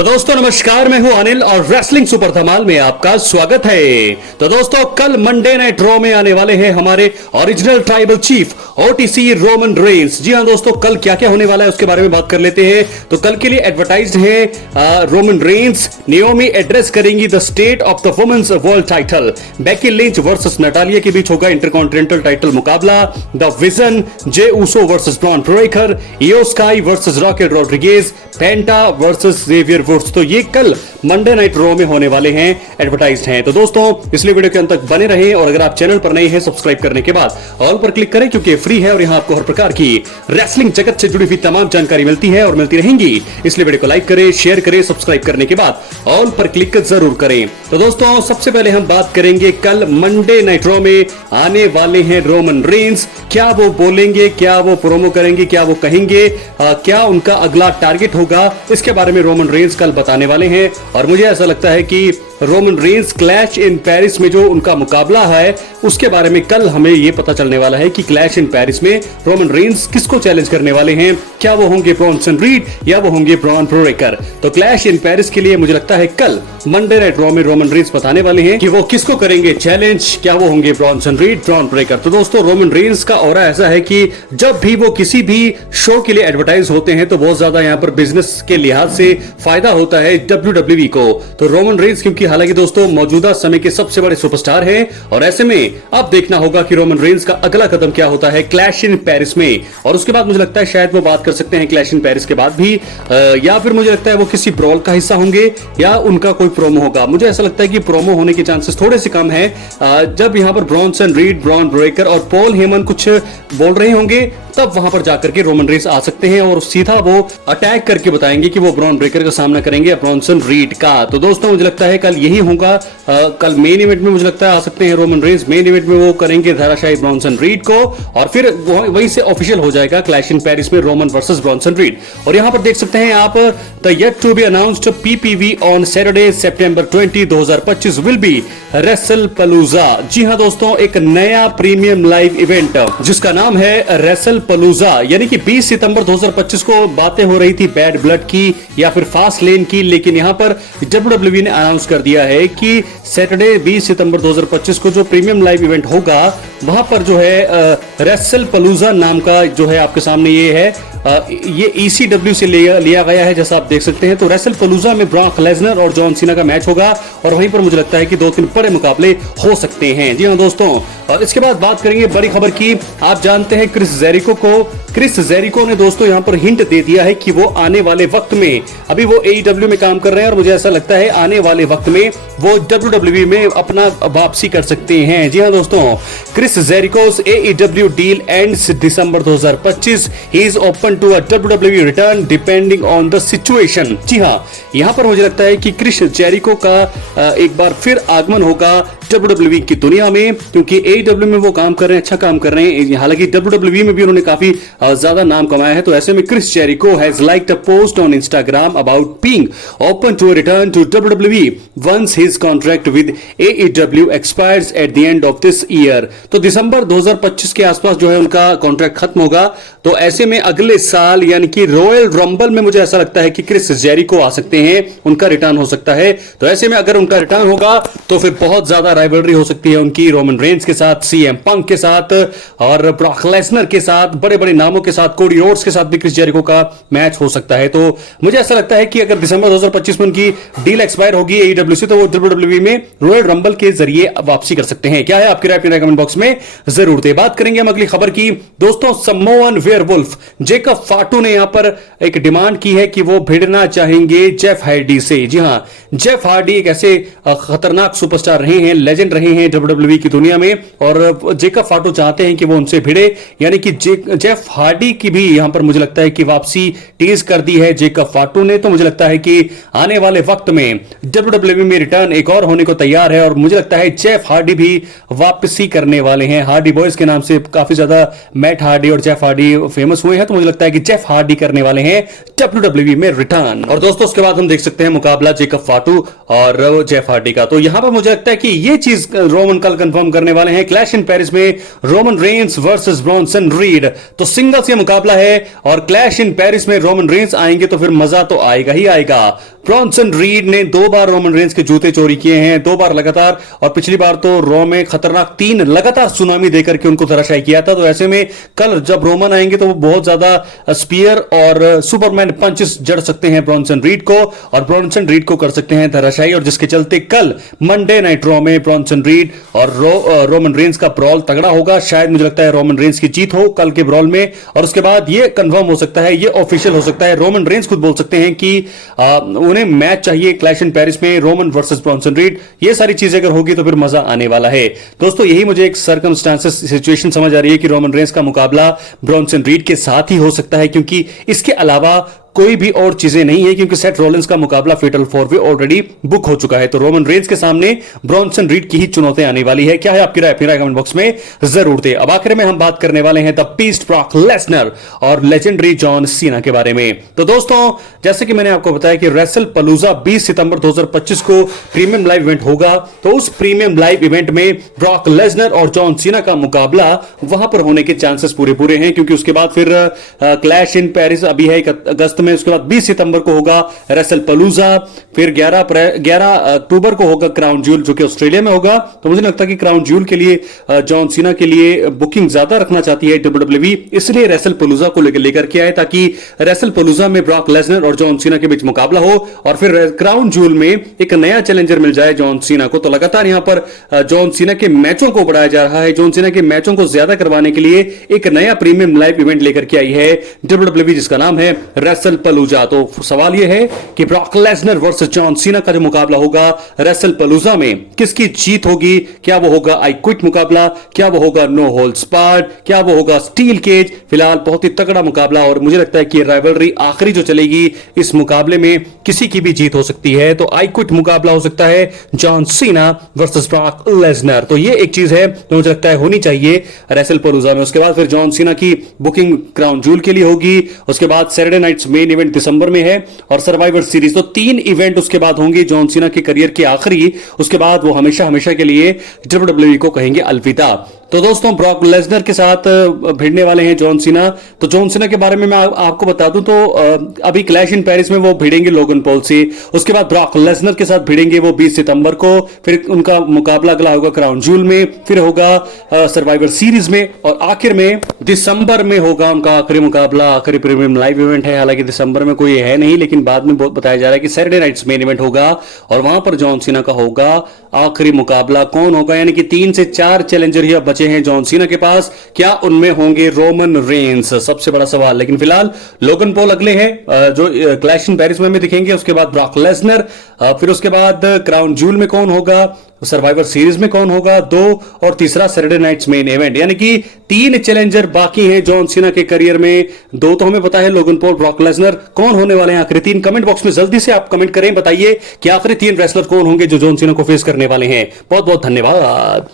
तो दोस्तों नमस्कार, मैं हूं अनिल और रेसलिंग सुपर धमाल में आपका स्वागत है। तो दोस्तों कल मंडे नाइट रॉ में आने वाले हैं हमारे original tribal chief OTC Roman Reigns. जी हां दोस्तों, कल क्या क्या होने वाला है उसके बारे में बात कर लेते हैं। तो कल के लिए एडवर्टाइज्ड है रोमन रेंस, नियोमी एड्रेस करेंगी the state of the women's world title, Becky Lynch versus Natalya के बीच होगा इंटरकॉन्टिनेंटल टाइटल मुकाबला, the vision Jey Uso versus Bron Breakker, Iyo Sky versus Raquel Rodriguez, Penta versus Xavier Woods. तो ये कल Monday night raw में होने वाले हैं, एडवर्टाइज्ड हैं। तो दोस्तों इसलिए वीडियो के अंत तक बने रहें और अगर आप चैनल पर नए हैं सब्सक्राइब करने के बाद ऑल पर क्लिक करें क्योंकि फ्री है और यहां आपको हर प्रकार की रेसलिंग जगत से जुड़ी हुई तमाम जानकारी मिलती है और मिलती रहेंगी। इसलिए वीडियो को लाइक करें, शेयर करें, सब्सक्राइब करने के बाद ऑल पर क्लिक जरूर करें। तो दोस्तों सबसे पहले हम बात करेंगे कल मंडे नाइट रॉ में आने वाले हैं रोमन रेंस। क्या वो बोलेंगे, क्या वो प्रोमो करेंगे, क्या वो कहेंगे, क्या उनका अगला टारगेट होगा, इसके बारे में रोमन रेंस कल बताने वाले हैं। और मुझे ऐसा लगता है कि Roman Reigns clash in Paris में जो उनका मुकाबला है उसके बारे में कल हमें यह पता चलने वाला है कि क्लैश इन पेरिस में रोमन रेंस किसको चैलेंज करने वाले हैं। क्या वो होंगे ब्रॉन्सन रीड या वो होंगे ब्रॉन ब्रेकर। तो क्लैश इन पेरिस के लिए मुझे लगता है कल मंडे नाइट रॉ में रोमन रेंस बताने वाले हैं कि वो किसको करेंगे चैलेंज, क्या वो होंगे ब्रॉन्सन रीड, ब्रॉन ब्रेकर। तो दोस्तों रोमन रेंस का ऑरा ऐसा है कि जब भी वो किसी भी शो के लिए एडवर्टाइज होते हैं तो बहुत ज्यादा यहां पर बिजनेस के लिहाज से फायदा होता है WWE को। तो रोमन रेंस क्योंकि हालांकि दोस्तों मौजूदा समय के सबसे बड़े सुपरस्टार हैं और ऐसे में अब देखना होगा कि रोमन रेंस का अगला कदम क्या होता है क्लैश इन पेरिस में। और उसके बाद मुझे लगता है शायद वो बात कर सकते हैं क्लैश इन पेरिस के बाद भी, या फिर मुझे लगता है वो किसी ब्रॉल का हिस्सा होंगे या उनका कोई प्रोमो होगा। मुझे ऐसा लगता है कि प्रोमो होने के चांसेस थोड़े से कम है। जब यहां पर ब्रॉन्सन रीड, ब्रॉन ब्रेकर और पॉल हेमन कुछ बोल रहे होंगे तब वहां पर जाकर के रोमन रेंस आ सकते हैं और सीधा वो अटैक करके बताएंगे कि वो ब्रॉन ब्रेकर का सामना करेंगे ब्रॉन्सन रीड का। तो दोस्तों मुझे लगता है कल यही होगा। कल मेन इवेंट में मुझे लगता है आ सकते हैं रोमन रेंस। मेन इवेंट में वो करेंगे धाराशाही ब्रॉन्सन रीड को और फिर वहीं से ऑफिशियल हो जाएगा क्लैश इन पेरिस में रोमन वर्सेस ब्रॉन्सन रीड। और यहां पर देख सकते हैं आप the yet to be announced PPV on Saturday September 20, 2025 will be Wrestlepalooza. जी हां दोस्तों, एक नया प्रीमियम लाइव इवेंट जिसका नाम है रेसलपलूजा, यानी कि 20 सितंबर 2025 को बातें हो रही थी बैड ब्लड की या फिर फास्ट लेन की, लेकिन यहां पर WWE ने अनाउंस कर दिया है कि सैटरडे 20 सितंबर 2025 को जो प्रीमियम लाइव इवेंट होगा वहां पर जो है रेसलपलूजा नाम का जो है आपके सामने ये है। ये ECW से लिया गया है जैसा आप देख सकते हैं। तो रेसलपलूजा में ब्रॉक लेसनर और जॉन सीना का मैच होगा और वहीं पर मुझे लगता है कि 2-3 बड़े मुकाबले हो सकते हैं। जी हां दोस्तों, और इसके बाद बात करेंगे बड़ी खबर की। आप जानते हैं क्रिस जेरिको ने दोस्तों यहां पर हिंट दे दिया है कि वो आने वाले वक्त में, अभी वो AEW में काम कर रहे हैं और मुझे ऐसा लगता है आने वाले वक्त में वो WWE में अपना वापसी कर सकते हैं। जी हां दोस्तों, Chris Jericho's AEW deal ends December 2025। He is open to a WWE return depending on the situation. जी हां, यहां पर मुझे लगता है कि क्रिस जेरिको का एक बार फिर आगमन होगा WWE की दुनिया में, क्योंकि AEW में वो काम कर रहे हैं, अच्छा काम कर रहे हैं। हालांकि WWE में भी उन्होंने काफी ज्यादा नाम कमाया है। तो ऐसे में Chris Jericho has liked a post on Instagram about being open to return to WWE once his contract with AEW expires at the end of this year. तो दिसंबर 2025 के आसपास जो है उनका कॉन्ट्रैक्ट खत्म होगा। तो ऐसे में अगले साल यानी कि रॉयल रंबल में मुझे ऐसा लगता है कि क्रिस जेरिको आ सकते हैं, उनका रिटर्न हो सकता है। तो ऐसे में अगर उनका रिटर्न होगा तो फिर बहुत ज्यादा राइवलरी हो सकती है उनकी रोमन रेंस के साथ, CM पंक के साथ और ब्रॉक लेसनर के साथ, बड़े बड़े नामों के साथ, कोडी रोड्स के साथ भी क्रिस जेरिको का मैच हो सकता है। तो मुझे ऐसा लगता है कि अगर दिसंबर 2025 में उनकी डील एक्सपायर होगी AEW से तो वो WWE में रॉयल रंबल के जरिए वापसी कर सकते हैं। क्या है आपकी राय, कमेंट बॉक्स में जरूर दे। बात करेंगे हम अगली खबर की। दोस्तों समोअन वेयरवुल्फ जेकब फाटू ने यहां पर एक डिमांड की है कि वो भिड़ना चाहेंगे जेफ हार्डी से। जी हां, जेफ हार्डी एक ऐसे खतरनाक सुपरस्टार रहे हैं, लेजेंड रहे हैं WWE की दुनिया में और जेकब फाटू चाहते हैं कि वो उनसे भिड़े, यानी कि जेफ हार्डी की भी यहां पर मुझे लगता है कि वापसी टीज कर दी है जेकब फाटू ने। तो मुझे लगता है कि आने वाले वक्त में WWE में रिटर्न एक और होने को तैयार है और मुझे लगता है जेफ हार्डी भी वापसी करने वाले हैं। हार्डी बॉयज के नाम से काफी ज्यादा मैट हार्डी और जेफ हार्डी फेमस हुए हैं। तो मुझे लगता है कि जेफ हार्डी करने वाले हैं WWE में रिटर्न। और दोस्तों उसके बाद हम देख सकते हैं मुकाबला जेकब फाटू और जेफ हार्डी का। तो यहां पर मुझे लगता है कि ये चीज रोमन कल कंफर्म करने वाले हैं क्लैश इन पेरिस में Roman Reigns versus Bronson read. तो सिंगल्स ये मुकाबला है और क्लैश इन पेरिस में रोमन रेंस आएंगे तो फिर मजा तो आएगा ही आएगा। ब्रॉन्सन रीड ने 2 बार रोमन रेंस के जूते चोरी किए हैं, 2 बार लगातार, और पिछली बार तो रॉ में खतरनाक 3 लगातार सुनामी देकर के उनको धराशायी किया था। तो ऐसे में कल जब रोमन आएंगे तो वो बहुत ज्यादा स्पीयर और सुपरमैन पंचेस जड़ सकते हैं ब्रॉन्सन रीड को, और ब्रॉन्सन रीड को कर सकते हैं धराशायी, और जिसके चलते कल मंडे नाइट रॉ में ब्रॉन्सन रीड और रोमन रेंस का ब्रॉल तगड़ा होगा। शायद मुझे लगता है रोमन रेंस की जीत हो कल के ब्रॉल में, और उसके बाद ये कंफर्म हो सकता है, ये ऑफिशियल हो सकता है, रोमन रेंस खुद बोल सकते हैं कि उन्हें मैच चाहिए क्लैश इन पेरिस में, रोमन वर्सेस ब्रॉन्सन रीड। ये सारी चीजें अगर होगी तो फिर मजा आने वाला है। दोस्तों यही मुझे एक सर्कमस्टांसेस सिचुएशन समझ आ रही है कि रोमन रेंस का मुकाबला ब्रॉन्सन रीड के साथ ही हो सकता है, क्योंकि इसके अलावा कोई भी और चीजें नहीं है, क्योंकि सेथ रॉलिंस का मुकाबला फेटल 4 वे ऑलरेडी बुक हो चुका है। तो रोमन रेंस के सामने ब्रॉन्सन रीड की ही चुनौती आने वाली है। क्या है आपकी राय? अपनी राय कमेंट बॉक्स में जरूर दें। अब आखिर में हम बात करने वाले हैं द बीस्ट ब्रॉक लेसनर और लेजेंडरी जॉन सीना के बारे में। तो दोस्तों जैसे कि मैंने आपको बताया कि रेसल पलूजा 20 सितंबर 2025 को प्रीमियम लाइव इवेंट होगा। तो उस प्रीमियम लाइव इवेंट में ब्रॉक लेसनर और जॉन सीना का मुकाबला वहां पर होने के चांसेस पूरे हैं, क्योंकि उसके बाद फिर क्लैश इन पेरिस अभी है 1 अगस्त में, उसके बाद 20 सितंबर को होगा रेसल पलूजा, फिर 11 अक्टूबर को होगा क्राउन ज्यूल जो कि ऑस्ट्रेलिया में होगा। तो मुझे लगता है कि क्राउन ज्यूल के लिए जॉन सीना के लिए बुकिंग ज्यादा रखना चाहती है डब्ल्यूडब्ल्यूई, इसलिए रेसल पलूजा को लेकर के आए, ताकि रेसल पलूजा में ब्रॉक लेसनर और जॉन सीना के बीच मुकाबला हो, और फिर क्राउन ज्यूल में एक नया चैलेंजर मिल जाए जॉन सीना को। तो लगातार यहां पर जॉन सीना के मैचों को बढ़ाया जा रहा है, जॉन सीना के मैचों को ज्यादा करवाने के लिए एक नया प्रीमियम लाइव इवेंट लेकर के आई है डब्ल्यूडब्ल्यूई, जिसका नाम है रेसल पलूजा। तो सवाल यह है कि Brock Lesnar versus John Cena का जो मुकाबला होगा रेसल पलूजा में, किसकी जीत होगी? क्या वो होगा आई क्विट मुकाबला, क्या वो होगा नो होल्ड्स बार्ड, क्या वो होगा स्टील केज? फिलहाल बहुत ही तगड़ा मुकाबला, और मुझे लगता है कि राइवलरी आखिरी जो चलेगी इस मुकाबले में किसी की भी जीत हो सकती है। तो आई क्विट मुकाबला हो सकता है John Cena versus Brock Lesnar. तो ये एक चीज है जो मुझे लगता है होनी चाहिए रेसल पलूजा में। उसके बाद फिर जॉन सीना की बुकिंग क्राउन जूल के लिए होगी, उसके बाद सैटरडे नाइट्स मेन इवेंट दिसंबर में है, और सर्वाइवर सीरीज। तो 3 इवेंट उसके बाद होंगे जॉन सीना के करियर के आखिरी, उसके बाद वो हमेशा के लिए डब्ल्यूडब्ल्यूई को कहेंगे अलविदा। तो दोस्तों ब्रॉक लेसनर के साथ भिड़ने वाले हैं जॉन सीना। तो जॉन सीना के बारे में मैं आपको बता दूं तो अभी क्लैश इन पेरिस में वो भिड़ेंगे लोगन पॉल से, उसके बाद ब्रॉक लेसनर के साथ भिड़ेंगे वो 20 सितंबर को, फिर उनका मुकाबला अगला होगा क्राउन ज्यूल में, फिर होगा सर्वाइवर सीरीज में, और आखिर में दिसंबर में होगा उनका आखिरी मुकाबला, आखिरी प्रीमियम लाइव इवेंट है। हालांकि दिसंबर में कोई है नहीं, लेकिन बाद में बहुत बताया जा रहा है कि सैटरडे नाइट्स मेन इवेंट होगा, और वहां पर जॉन सीना का होगा आखिरी मुकाबला। कौन होगा? यानी कि 3 से 4 चैलेंजर ही अब बचे हैं जॉन सीना के पास। क्या उनमें होंगे रोमन रेंस? सबसे बड़ा सवाल। लेकिन फिलहाल लोगन पॉल अगले हैं जो क्लैश इन पेरिस में दिखेंगे, उसके बाद ब्रॉक लेसनर, फिर उसके बाद क्राउन ज्यूल में कौन होगा, सर्वाइवर सीरीज में कौन होगा, 2, और तीसरा सैटरडे नाइट्स मेन इवेंट। यानी कि 3 चैलेंजर बाकी हैं जॉन सीना के करियर में। 2 तो हमें पता है, लोगन पॉल, ब्रॉक लेसनर। कौन होने वाले हैं आखिरी 3? कमेंट बॉक्स में जल्दी से आप कमेंट करें, बताइए कि आखिरी 3 रेसलर कौन होंगे जो जॉन सीना को फेस करने वाले हैं। बहुत बहुत धन्यवाद।